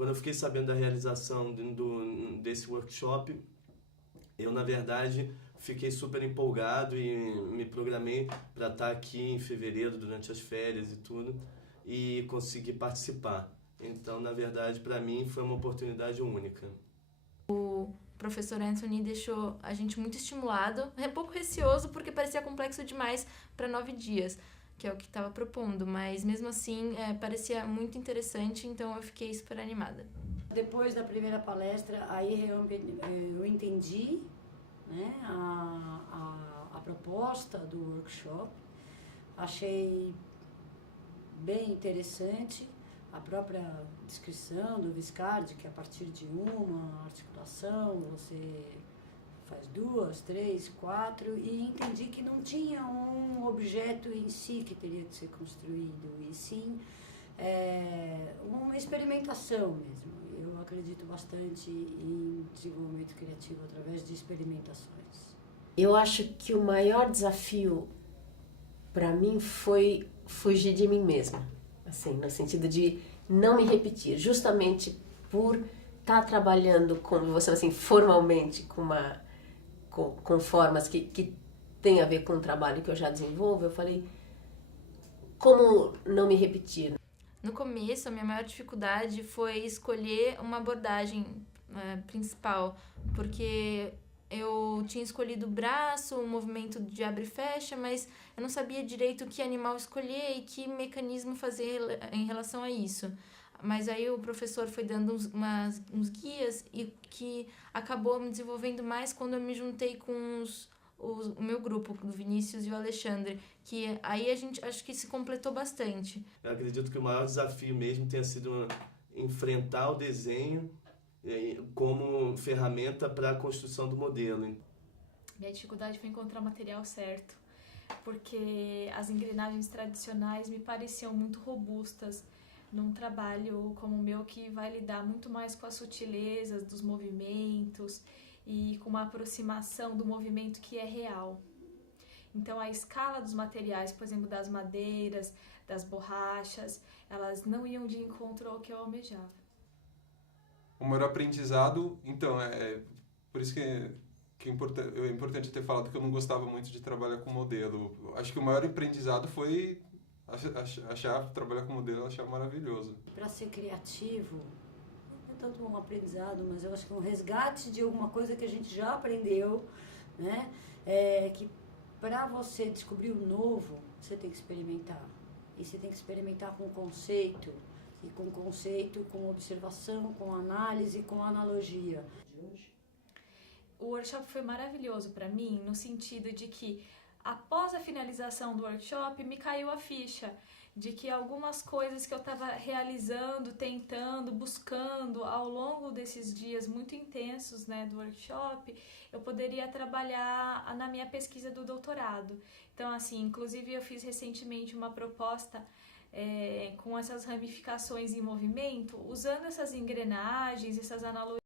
Quando eu fiquei sabendo da realização desse workshop, eu, na verdade, fiquei super empolgado e me programei para estar aqui em fevereiro, durante as férias e tudo, e consegui participar. Então, na verdade, para mim foi uma oportunidade única. O professor Anthony deixou a gente muito estimulado, um pouco receoso porque parecia complexo demais para 9 dias, que é o que estava propondo, mas mesmo assim parecia muito interessante, então eu fiquei super animada. Depois da primeira palestra, aí eu entendi, né, a proposta do workshop, achei bem interessante a própria descrição do Viscardi, que a partir de uma articulação você faz 2, 3, 4, e entendi que não tinha um objeto em si que teria que ser construído, e sim uma experimentação mesmo. Eu acredito bastante em desenvolvimento criativo através de experimentações. Eu acho que o maior desafio para mim foi fugir de mim mesma, assim, no sentido de não me repetir, justamente por estar trabalhando, como você assim, formalmente com formas que tem a ver com o trabalho que eu já desenvolvo. Eu falei, como não me repetir? No começo, a minha maior dificuldade foi escolher uma abordagem principal, porque eu tinha escolhido o braço, o movimento de abre e fecha, mas eu não sabia direito que animal escolher e que mecanismo fazer em relação a isso. Mas aí o professor foi dando uns guias e que acabou me desenvolvendo mais quando eu me juntei com o meu grupo, do Vinícius e o Alexandre, que aí a gente acho que se completou bastante. Eu acredito que o maior desafio mesmo tenha sido enfrentar o desenho como ferramenta para a construção do modelo. Minha dificuldade foi encontrar o material certo, porque as engrenagens tradicionais me pareciam muito robustas num trabalho como o meu, que vai lidar muito mais com as sutilezas dos movimentos e com uma aproximação do movimento que é real. Então a escala dos materiais, por exemplo, das madeiras, das borrachas, elas não iam de encontro ao que eu almejava. O maior aprendizado, então, por isso que é importante ter falado que eu não gostava muito de trabalhar com modelo. Acho que o maior aprendizado foi trabalhar com modelo, achar maravilhoso. Para ser criativo, não é tanto um aprendizado, mas eu acho que é um resgate de alguma coisa que a gente já aprendeu, né? Que para você descobrir o novo, você tem que experimentar. E você tem que experimentar com conceito, e com conceito, com observação, com análise, com analogia. O workshop foi maravilhoso para mim, no sentido de que, após a finalização do workshop, me caiu a ficha de que algumas coisas que eu estava realizando, tentando, buscando ao longo desses dias muito intensos, né, do workshop, eu poderia trabalhar na minha pesquisa do doutorado. Então, assim, inclusive eu fiz recentemente uma proposta com essas ramificações em movimento, usando essas engrenagens, essas analogias.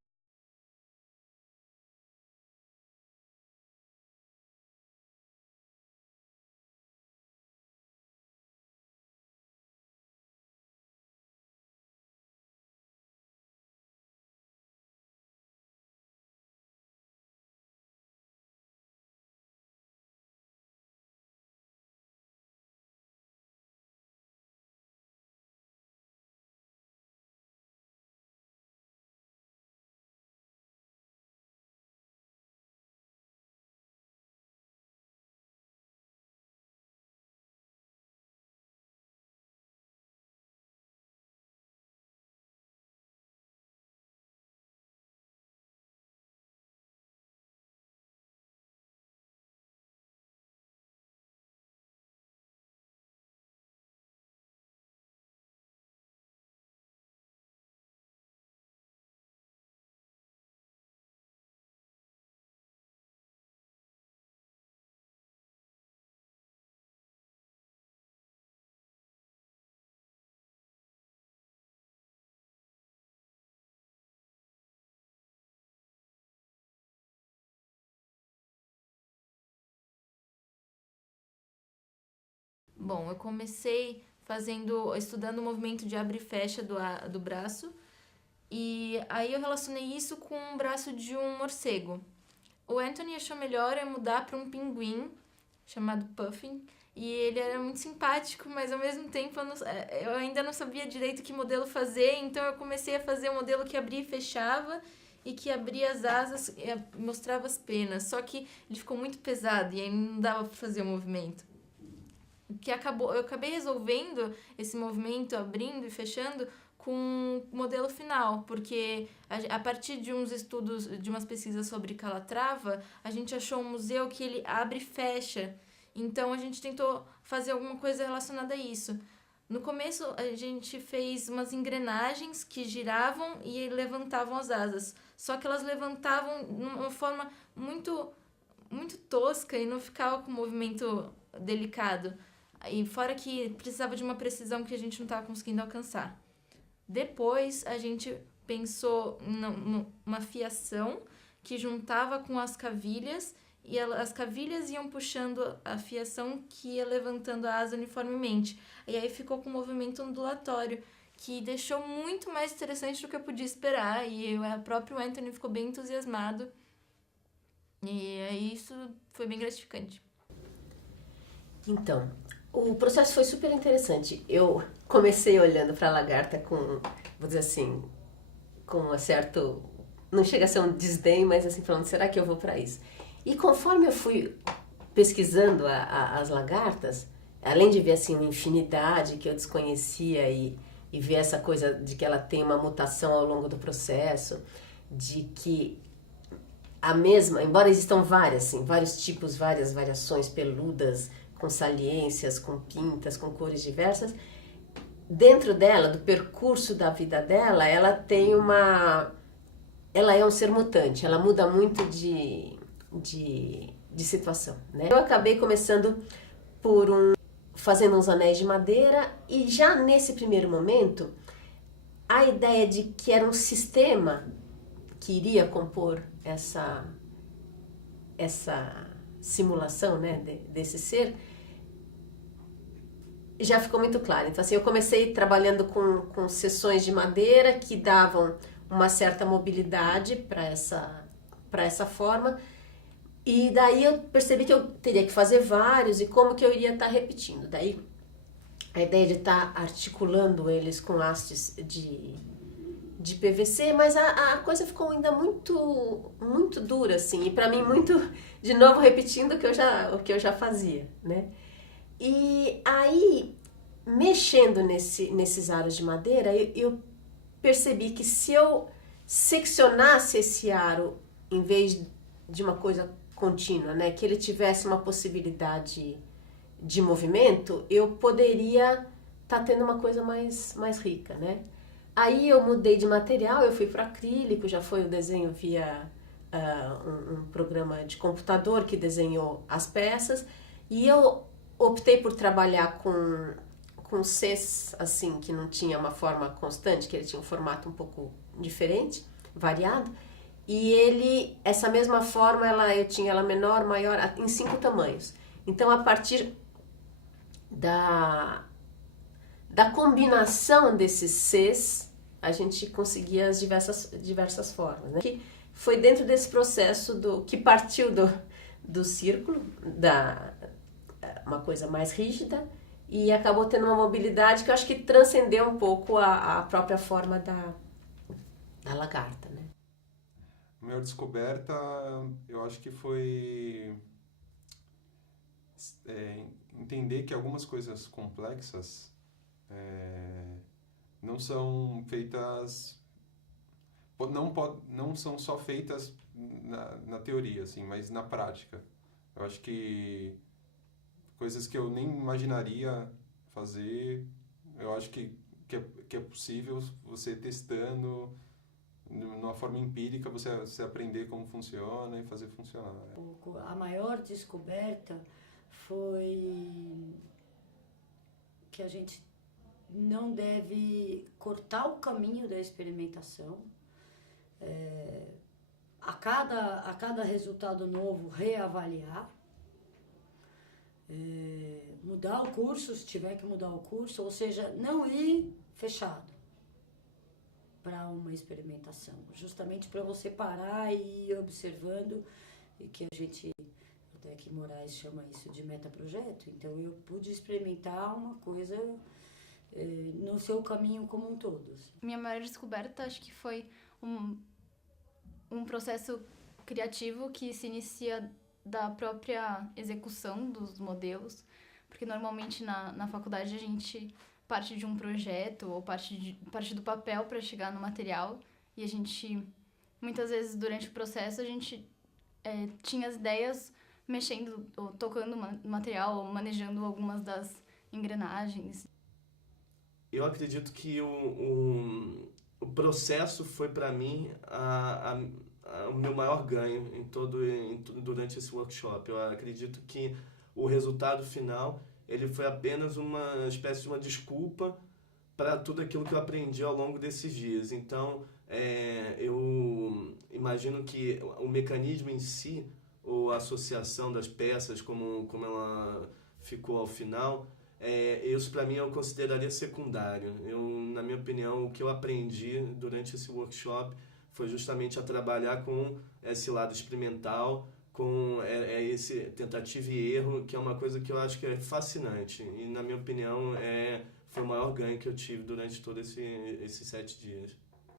Bom, eu comecei estudando o movimento de abre e fecha do braço, E aí eu relacionei isso com o braço de um morcego. O Anthony achou melhor eu mudar para um pinguim chamado Puffin. E ele era muito simpático, mas ao mesmo tempo eu ainda não sabia direito que modelo fazer, então eu comecei a fazer um modelo que abria e fechava e que abria as asas e mostrava as penas. Só que ele ficou muito pesado e aí não dava para fazer o movimento. Eu acabei resolvendo esse movimento, abrindo e fechando, com o modelo final, porque a partir de uns estudos, de umas pesquisas sobre Calatrava, a gente achou um museu que ele abre e fecha. Então a gente tentou fazer alguma coisa relacionada a isso. No começo a gente fez umas engrenagens que giravam e levantavam as asas. Só que elas levantavam de uma forma muito, muito tosca e não ficava com um movimento delicado. E fora que precisava de uma precisão que a gente não estava conseguindo alcançar. Depois a gente pensou numa fiação que juntava com as cavilhas e as cavilhas iam puxando a fiação que ia levantando a asa uniformemente. E aí ficou com um movimento ondulatório que deixou muito mais interessante do que eu podia esperar. E o próprio Anthony ficou bem entusiasmado. E aí isso foi bem gratificante. Então, o processo foi super interessante. Eu comecei olhando para a lagarta com, vou dizer assim, com um certo... Não chega a ser um desdém, mas assim, falando, será que eu vou para isso? E conforme eu fui pesquisando as lagartas, além de ver assim uma infinidade que eu desconhecia e ver essa coisa de que ela tem uma mutação ao longo do processo, de que a mesma, embora existam várias, assim, vários tipos, várias variações peludas, com saliências, com pintas, com cores diversas, dentro dela, do percurso da vida dela, ela tem ela é um ser mutante, ela muda muito de situação, né? Eu acabei começando fazendo uns anéis de madeira e já nesse primeiro momento, a ideia de que era um sistema que iria compor essa simulação, né, desse ser, já ficou muito claro. Então, assim, eu comecei trabalhando com seções de madeira que davam uma certa mobilidade para essa forma, e daí eu percebi que eu teria que fazer vários e como que eu iria estar repetindo. Daí, a ideia de estar articulando eles com hastes de PVC, mas a coisa ficou ainda muito, muito dura, assim, e para mim muito, de novo, repetindo o que eu já fazia, né? E aí, mexendo nesses aros de madeira, eu percebi que se eu seccionasse esse aro, em vez de uma coisa contínua, né, que ele tivesse uma possibilidade de movimento, eu poderia estar tendo uma coisa mais rica, né? Aí eu mudei de material, eu fui para acrílico, já foi o desenho via um programa de computador que desenhou as peças, e eu optei por trabalhar com Cs, assim, que não tinha uma forma constante, que ele tinha um formato um pouco diferente, variado, e essa mesma forma, eu tinha ela menor, maior, em 5 tamanhos. Então, a partir da combinação desses Cs, a gente conseguia as diversas formas, né? Que foi dentro desse processo que partiu do círculo, uma coisa mais rígida, e acabou tendo uma mobilidade que eu acho que transcendeu um pouco a própria forma da lagarta, né? A maior descoberta, eu acho que foi entender que algumas coisas complexas não são feitas, não são só feitas na teoria, assim, mas na prática. Eu acho que coisas que eu nem imaginaria fazer, eu acho que é possível você testando, de uma forma empírica, você aprender como funciona e fazer funcionar. A maior descoberta foi que a gente não deve cortar o caminho da experimentação. A cada resultado novo, reavaliar. Mudar o curso, se tiver que mudar o curso, ou seja, não ir fechado. para uma experimentação, justamente para você parar e ir observando, e que a gente, até que Moraes chama isso de metaprojeto. Então eu pude experimentar uma coisa no seu caminho como um todo. Assim. Minha maior descoberta acho que foi um processo criativo que se inicia da própria execução dos modelos, porque normalmente na faculdade a gente parte de um projeto ou parte do papel para chegar no material, e a gente, muitas vezes durante o processo, a gente tinha as ideias mexendo ou tocando no material ou manejando algumas das engrenagens. Eu acredito que o processo foi para mim o meu maior ganho durante esse workshop. Eu acredito que o resultado final ele foi apenas uma espécie de uma desculpa para tudo aquilo que eu aprendi ao longo desses dias. Então, eu imagino que o mecanismo em si, ou a associação das peças, como ela ficou ao final, isso para mim eu consideraria secundário. Na minha opinião, o que eu aprendi durante esse workshop foi justamente a trabalhar com esse lado experimental, com esse tentativa e erro, que é uma coisa que eu acho que é fascinante. E, na minha opinião, foi o maior ganho que eu tive durante todos esses 7 dias.